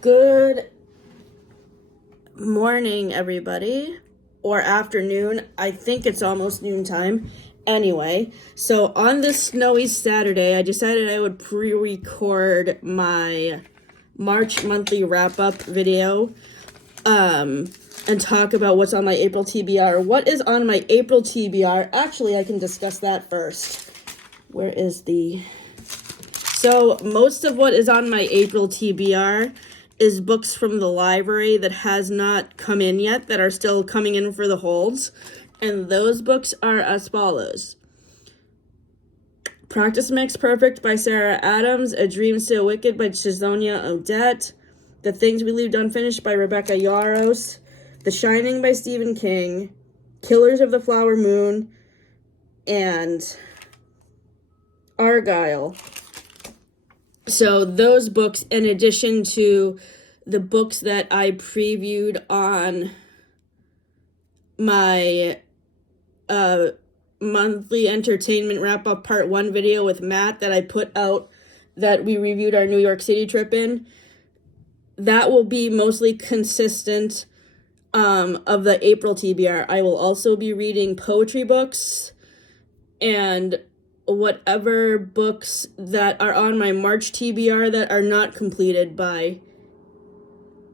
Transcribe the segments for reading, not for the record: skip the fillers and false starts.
Good morning, everybody, or afternoon. I think it's almost noontime. Anyway, so on this snowy Saturday, I decided I would pre-record my March monthly wrap-up video and talk about what's on my April TBR. What is on my April TBR? Actually, I can discuss that first. Where is the... So, most of what is on my April TBR is books from the library that has not come in yet, that are still coming in for the holds. And those books are as follows. Practice Makes Perfect by Sarah Adams, A Dream So Wicked by Chizonia Odette, The Things We Leave Unfinished by Rebecca Yarros, The Shining by Stephen King, Killers of the Flower Moon, and Argyle. So those books, in addition to the books that I previewed on my monthly entertainment wrap-up part 1 video with Matt that I put out, that we reviewed our New York City trip in, that will be mostly consistent of the April TBR. I will also be reading poetry books and whatever books that are on my March TBR that are not completed by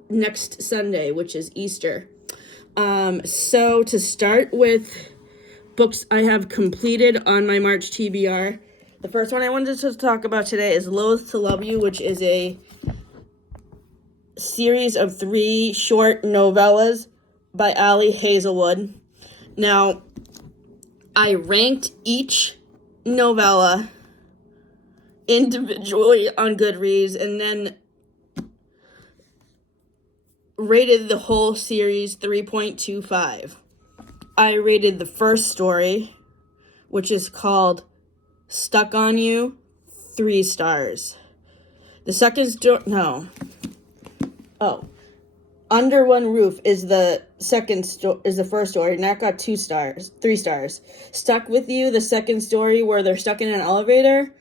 next Sunday, which is Easter. So to start with books I have completed on my March TBR, the first one I wanted to talk about today is Loathe to Love You, which is a series of 3 short novellas by Hazelwood. Now, I ranked each novella individually on Goodreads and then rated the whole series 3.25. I rated the first story, which is called Stuck on You, 3 stars. The second story, Under One Roof is the first story, and that got 3 stars. Stuck With You, the second story where they're stuck in an elevator,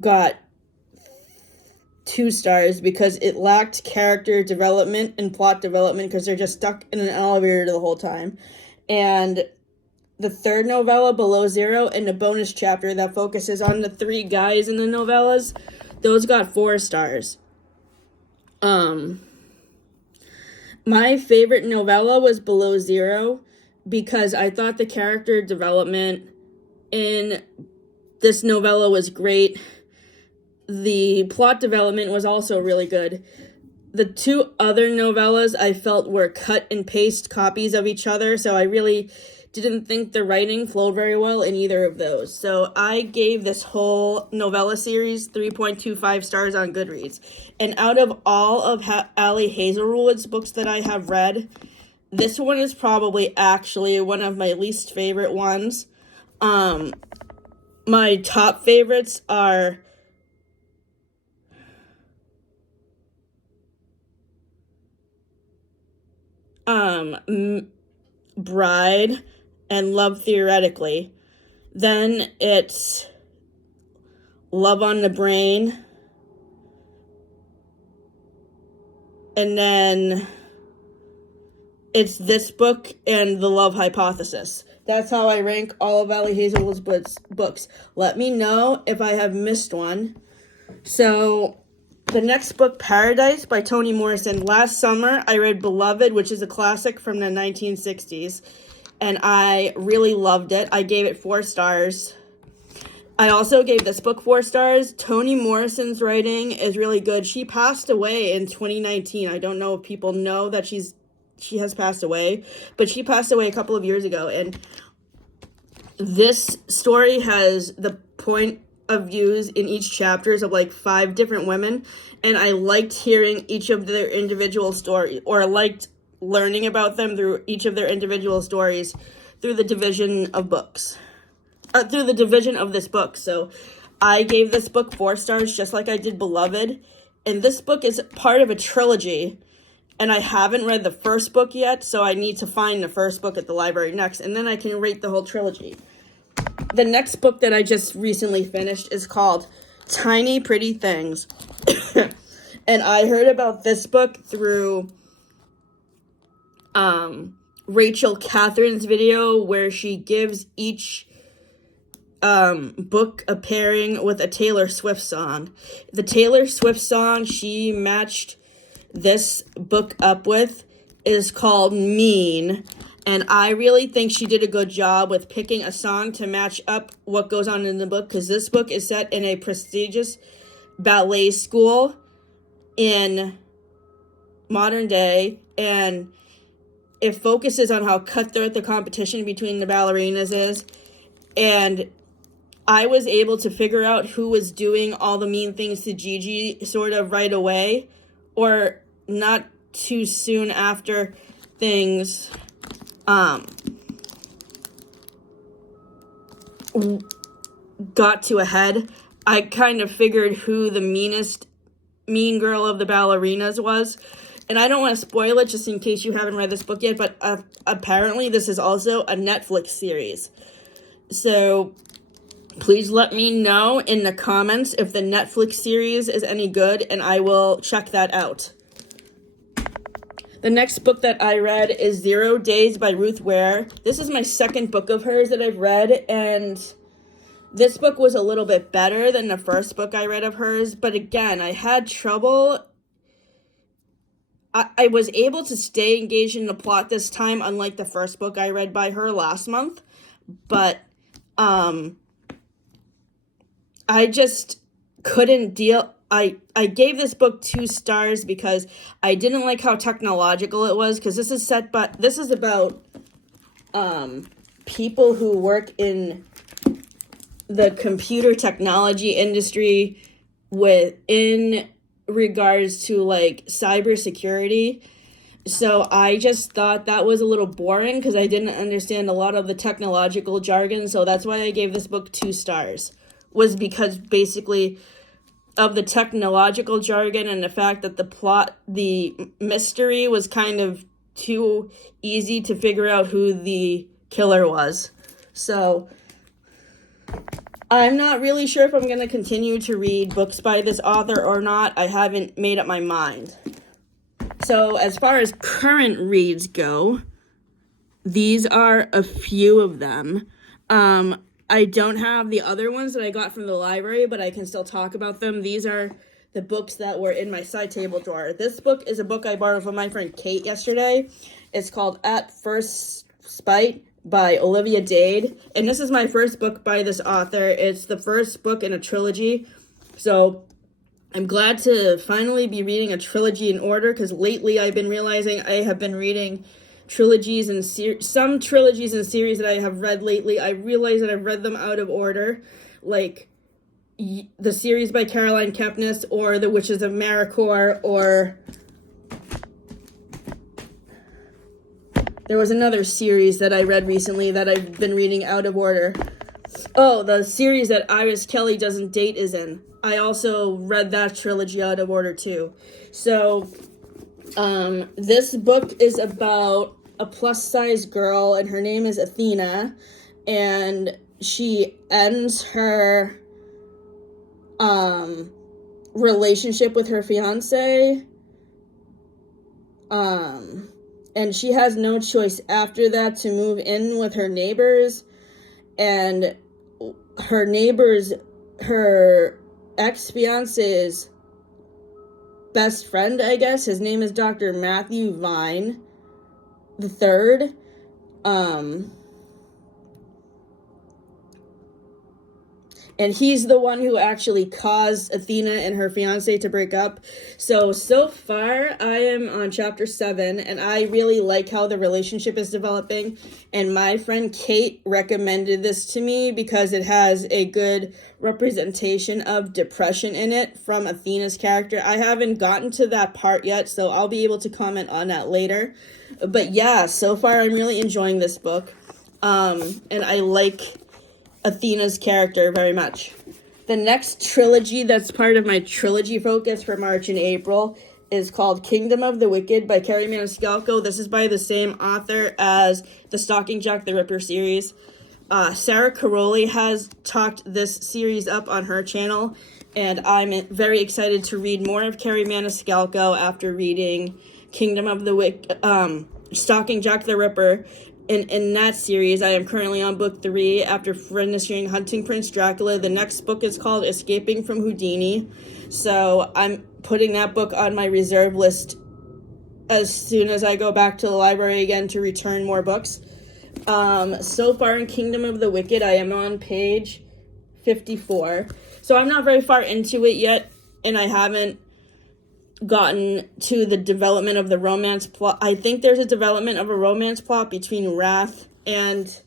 got 2 stars because it lacked character development and plot development because they're just stuck in an elevator the whole time. And the third novella, Below Zero, and a bonus chapter that focuses on the 3 guys in the novellas, those got 4 stars. My favorite novella was Below Zero because I thought the character development in this novella was great. The plot development was also really good. The 2 other novellas I felt were cut and paste copies of each other, so I really didn't think the writing flowed very well in either of those. So I gave this whole novella series 3.25 stars on Goodreads. And out of all of Hazelwood's books that I have read, this one is probably actually one of my least favorite ones. My top favorites are Bride and Love Theoretically. Then it's Love on the Brain. And then it's this book and The Love Hypothesis. That's how I rank all of Hazelwood's books. Let me know if I have missed one. So the next book, Paradise by Toni Morrison. Last summer, I read Beloved, which is a classic from the 1960s, and I really loved it. I gave it 4 stars. I also gave this book 4 stars. Toni Morrison's writing is really good. She passed away in 2019. I don't know if people know that she has passed away, but she passed away a couple of years ago, and this story has the point of views in each chapters of like 5 different women, and I liked hearing each of their individual stories, or I liked learning about them through each of their individual stories through the division of books, through the division of this book. So I gave this book 4 stars, just like I did Beloved, and this book is part of a trilogy, and I haven't read the first book yet, so I need to find the first book at the library next, and then I can rate the whole trilogy. The next book that I just recently finished is called Tiny Pretty Things. And I heard about this book through Rachel Catherine's video, where she gives each book a pairing with a Taylor Swift song. The Taylor Swift song she matched this book up with is called Mean, and I really think she did a good job with picking a song to match up what goes on in the book, because this book is set in a prestigious ballet school in modern day, and it focuses on how cutthroat the competition between the ballerinas is. And I was able to figure out who was doing all the mean things to Gigi sort of right away, or not too soon after things got to a head. I kind of figured who the mean girl of the ballerinas was. And I don't want to spoil it just in case you haven't read this book yet, but apparently this is also a Netflix series. So please let me know in the comments if the Netflix series is any good, and I will check that out. The next book that I read is 0 Days by Ruth Ware. This is my second book of hers that I've read, and this book was a little bit better than the first book I read of hers, but again, I had trouble. I was able to stay engaged in the plot this time, unlike the first book I read by her last month, but I just couldn't deal. I gave this book 2 stars because I didn't like how technological it was, because this is about people who work in the computer technology industry in regards to like cybersecurity. So I just thought that was a little boring because I didn't understand a lot of the technological jargon. So that's why I gave this book 2 stars, was because basically of the technological jargon and the fact that the mystery was kind of too easy to figure out who the killer was. So I'm not really sure if I'm going to continue to read books by this author or not. I haven't made up my mind. So as far as current reads go, these are a few of them. I don't have the other ones that I got from the library, but I can still talk about them. These are the books that were in my side table drawer. This book is a book I borrowed from my friend Kate yesterday. It's called At First Spite by Olivia Dade. And this is my first book by this author. It's the first book in a trilogy. So I'm glad to finally be reading a trilogy in order, because lately I've been realizing I have been reading trilogies and some trilogies and series that I have read lately. I realize that I've read them out of order, like the series by Caroline Kepnes, or The Witches of Maricourt, or there was another series that I read recently that I've been reading out of order. Oh, the series that Iris Kelly Doesn't Date is in. I also read that trilogy out of order too. So this book is about a plus-size girl, and her name is Athena, and she ends her relationship with her fiance, and she has no choice after that to move in with her neighbors, and her ex-fiance's best friend, I guess, his name is Dr. Matthew Vine the third. And he's the one who actually caused Athena and her fiance to break up. So far, I am on chapter 7, and I really like how the relationship is developing. And my friend Kate recommended this to me because it has a good representation of depression in it from Athena's character. I haven't gotten to that part yet, so I'll be able to comment on that later. But yeah, so far, I'm really enjoying this book. And I like Athena's character very much. The next trilogy that's part of my trilogy focus for March and April is called Kingdom of the Wicked by Kerri Maniscalco. This is by the same author as the Stalking Jack the Ripper series. Sarah Caroli has talked this series up on her channel, And I'm very excited to read more of Kerri Maniscalco after reading Kingdom of the Stalking Jack the Ripper. In that series, I am currently on book 3 after finishing Hunting Prince Dracula. The next book is called Escaping from Houdini. So I'm putting that book on my reserve list as soon as I go back to the library again to return more books. So far in Kingdom of the Wicked, I am on page 54. So I'm not very far into it yet, and I haven't gotten to the development of the romance plot. I think there's a development of a romance plot between Wrath and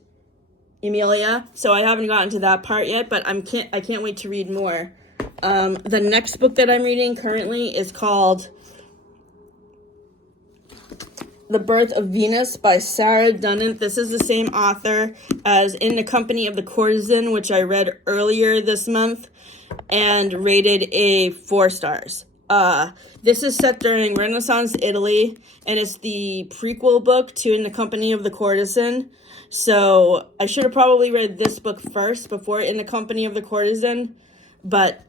Emilia, so I haven't gotten to that part yet, but I can't wait to read more. The next book that I'm reading currently is called The Birth of Venus by Sarah Dunant. This is the same author as In the Company of the Courtesan, which I read earlier this month and rated a 4 stars. This is set during Renaissance Italy, and it's the prequel book to In the Company of the Courtesan. So I should have probably read this book first before In the Company of the Courtesan, but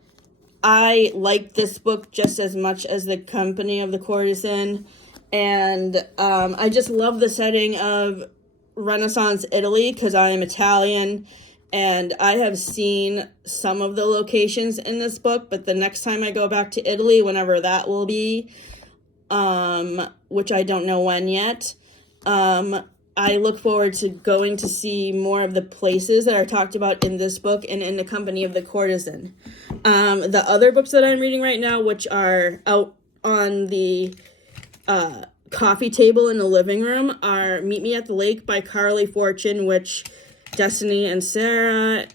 I like this book just as much as The Company of the Courtesan. And I just love the setting of Renaissance Italy because I am Italian, and I have seen some of the locations in this book, but the next time I go back to Italy, whenever that will be, which I don't know when yet, I look forward to going to see more of the places that are talked about in this book and In the Company of the Courtesan. The other books that I'm reading right now, which are out on the coffee table in the living room, are Meet Me at the Lake by Carley Fortune, which Destiny and Sarah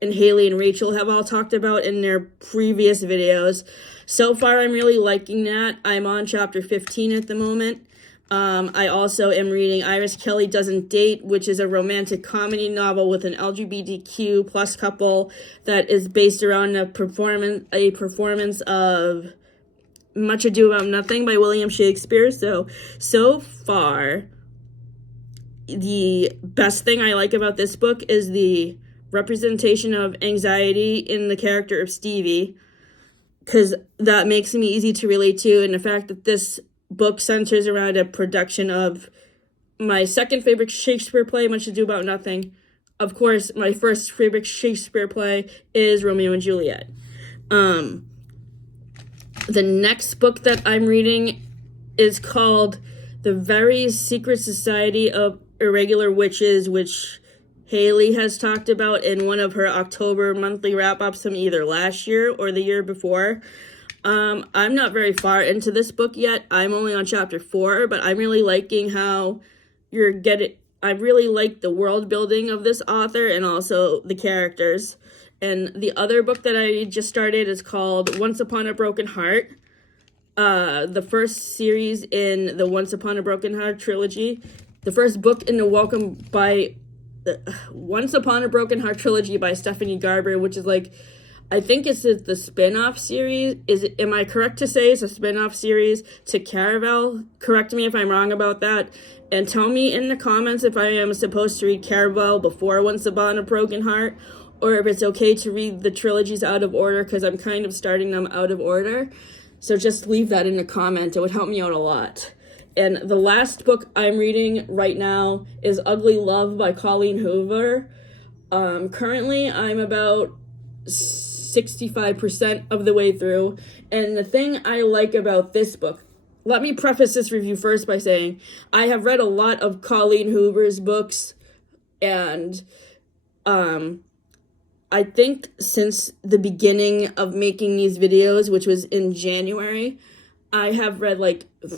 and Haley and Rachel have all talked about in their previous videos. So far, I'm really liking that. I'm on chapter 15 at the moment. I also am reading Iris Kelly Doesn't Date, which is a romantic comedy novel with an LGBTQ plus couple that is based around a performance of Much Ado About Nothing by William Shakespeare. So far, the best thing I like about this book is the representation of anxiety in the character of Stevie, because that makes me easy to relate to, and the fact that this book centers around a production of my second favorite Shakespeare play, Much Ado About Nothing. Of course, my first favorite Shakespeare play is Romeo and Juliet. The next book that I'm reading is called The Very Secret Society of Irregular Witches, which Haley has talked about in one of her October monthly wrap-ups from either last year or the year before. I'm not very far into this book yet. I'm only on chapter 4, but I'm really liking how I really like the world building of this author and also the characters. And the other book that I just started is called Once Upon a Broken Heart. The first series in the Once Upon a Broken Heart trilogy. The first book in the Once Upon a Broken Heart trilogy by Stephanie Garber, which is I think it's the spin-off series. Am I correct to say it's a spin-off series to Caraval? Correct me if I'm wrong about that. And tell me in the comments if I am supposed to read Caraval before Once Upon a Broken Heart, or if it's okay to read the trilogies out of order, because I'm kind of starting them out of order. So just leave that in the comment. It would help me out a lot. And the last book I'm reading right now is Ugly Love by Colleen Hoover. Currently, I'm about 65% of the way through. And the thing I like about this book, let me preface this review first by saying I have read a lot of Colleen Hoover's books, and I think since the beginning of making these videos, which was in January, I have read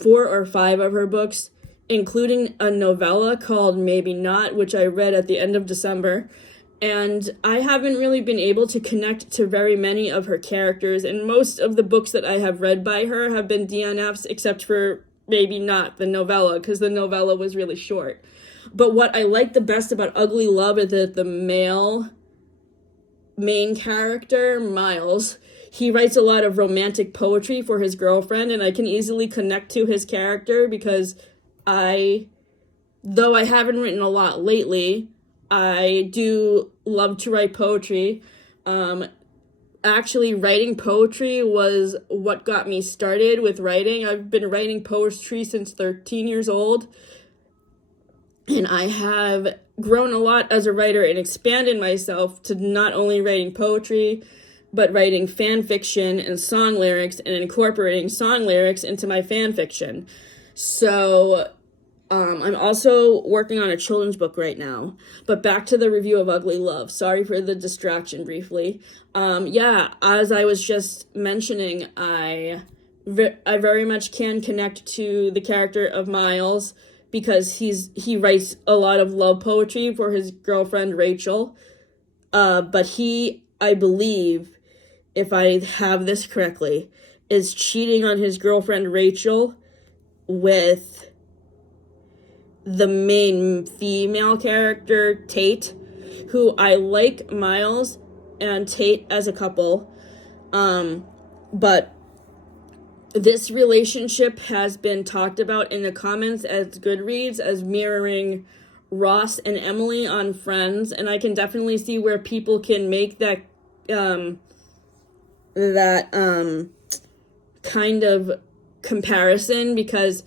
4 or 5 of her books, including a novella called Maybe Not, which I read at the end of December. And I haven't really been able to connect to very many of her characters, and most of the books that I have read by her have been DNFs, except for Maybe Not, the novella, because the novella was really short. But what I like the best about Ugly Love is that the main character, Miles, he writes a lot of romantic poetry for his girlfriend, and I can easily connect to his character because though I haven't written a lot lately, I do love to write poetry. actually writing poetry was what got me started with writing. I've been writing poetry since 13 years old, and I have grown a lot as a writer and expanded myself to not only writing poetry, but writing fan fiction and song lyrics and incorporating song lyrics into my fan fiction. So I'm also working on a children's book right now. But back to the review of Ugly Love. Sorry for the distraction briefly. As I was just mentioning, I very much can connect to the character of Miles because he writes a lot of love poetry for his girlfriend Rachel. But he, I believe, if I have this correctly, is cheating on his girlfriend Rachel with the main female character, Tate, who I like Miles and Tate as a couple. But this relationship has been talked about in the comments as Goodreads as mirroring Ross and Emily on Friends, and I can definitely see where people can make that kind of comparison, because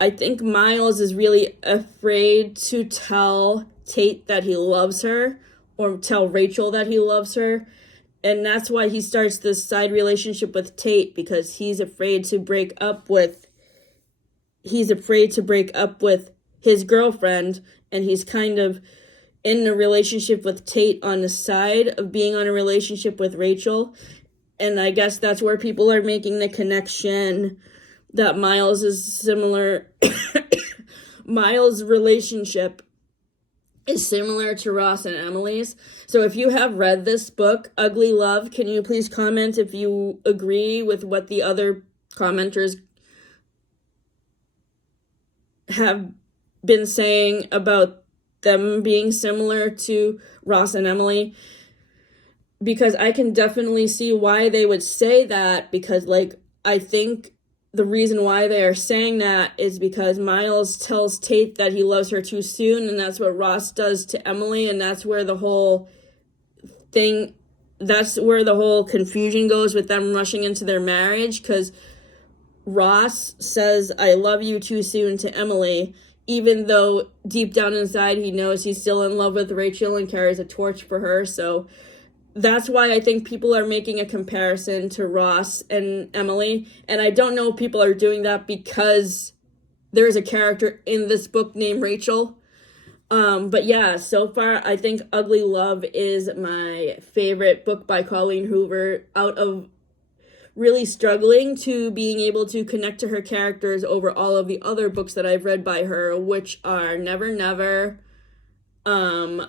I think Miles is really afraid to tell Tate that he loves her or tell Rachel that he loves her. And that's why he starts this side relationship with Tate, because he's afraid to break up with his girlfriend, and he's kind of in a relationship with Tate on the side of being on a relationship with Rachel. And I guess that's where people are making the connection that Miles is similar. Miles' relationship is similar to Ross and Emily's. So if you have read this book, Ugly Love, can you please comment if you agree with what the other commenters have been saying about them being similar to Ross and Emily? Because I can definitely see why they would say that, because I think the reason why they are saying that is because Miles tells Tate that he loves her too soon, and that's what Ross does to Emily, and that's where the whole confusion goes with them rushing into their marriage, because Ross says, "I love you too soon" to Emily, even though deep down inside he knows he's still in love with Rachel and carries a torch for her. So that's why I think people are making a comparison to Ross and Emily. And I don't know if people are doing that because there's a character in this book named Rachel. But yeah, so far I think Ugly Love is my favorite book by Colleen Hoover, out of really struggling to being able to connect to her characters over all of the other books that I've read by her, which are Never Never, Never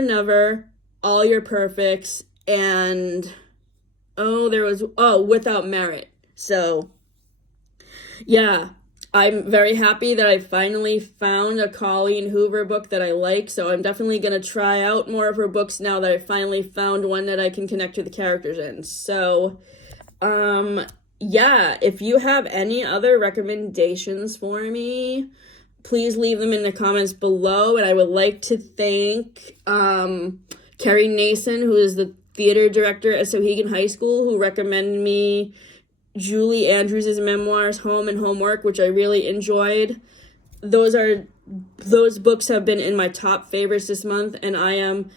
Never, All Your Perfects, and Without Merit. So yeah, I'm very happy that I finally found a Colleen Hoover book that I like, so I'm definitely going to try out more of her books now that I finally found one that I can connect to the characters in. So if you have any other recommendations for me, please leave them in the comments below. And I would like to thank Kerri Nason, who is the theater director at Sohegan High School, who recommended me Julie Andrews' memoirs, Home and Homework, which I really enjoyed. Those books have been in my top favorites this month, and I am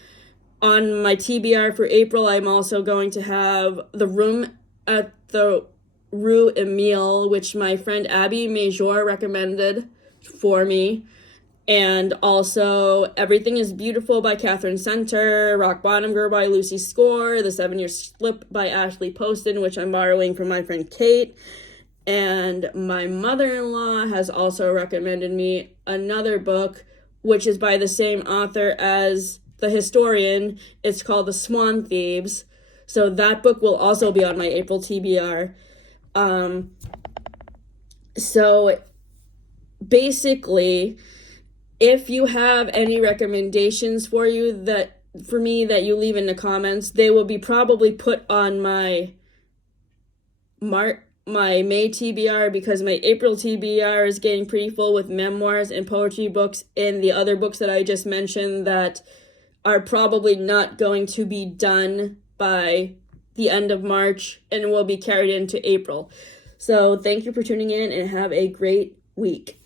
on my TBR for April. I'm also going to have The Room at the Rue Emile, which my friend Abby Major recommended for me, and also Everything is Beautiful by Catherine Center, Rock Bottom Girl by Lucy Score, The 7-Year Slip by Ashley Poston, which I'm borrowing from my friend Kate, and my mother-in-law has also recommended me another book, which is by the same author as The Historian. It's called The Swan Thieves, so that book will also be on my April TBR. So basically, if you have any recommendations for me that you leave in the comments, they will be probably put on my May TBR, because my April TBR is getting pretty full with memoirs and poetry books and the other books that I just mentioned that are probably not going to be done by the end of March and will be carried into April. So thank you for tuning in and have a great week.